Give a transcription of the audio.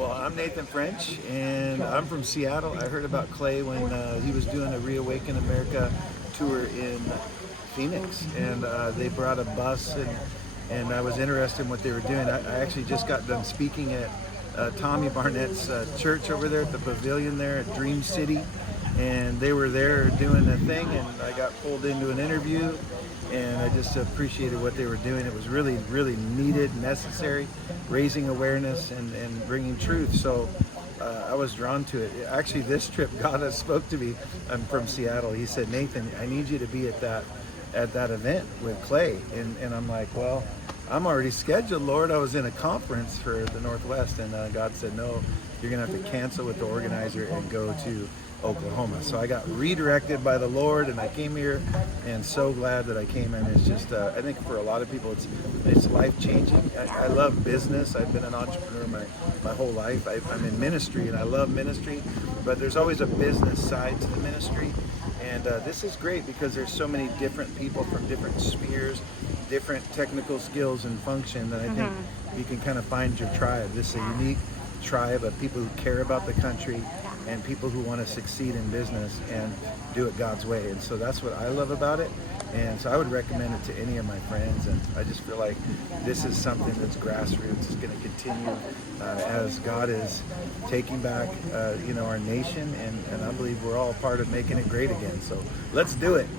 Well, I'm Nathan French, and I'm from Seattle. I heard about Clay when he was doing a Reawaken America tour in Phoenix, and they brought a bus, and I was interested in what they were doing. I actually just got done speaking at Tommy Barnett's church over there at the pavilion there at Dream City, and they were there doing a thing, and I got pulled into an interview, and I just appreciated what they were doing. It was really, really needed, necessary, raising awareness and bringing truth. So I was drawn to it. Actually, this trip, God has spoke to me. I'm from Seattle. He said, Nathan, I need you to be at that event with Clay. And I'm like, well, I'm already scheduled, Lord. I was in a conference for the Northwest, and God said, no, you're going to have to cancel with the organizer and go to Oklahoma. So I got redirected by the Lord, and I came here, and so glad that I came. And it's just, I think for a lot of people, it's life changing. I love business. I've been an entrepreneur my whole life. I'm in ministry, and I love ministry, but there's always a business side to the ministry. And this is great because there's so many different people from different spheres, different technical skills and function that I think you can kind of find your tribe. This is a unique tribe of people who care about the country and people who want to succeed in business and do it God's way. And so that's what I love about it. And so I would recommend it to any of my friends. And I just feel like this is something that's grassroots. It's going to continue as God is taking back, our nation. And I believe we're all part of making it great again. So let's do it.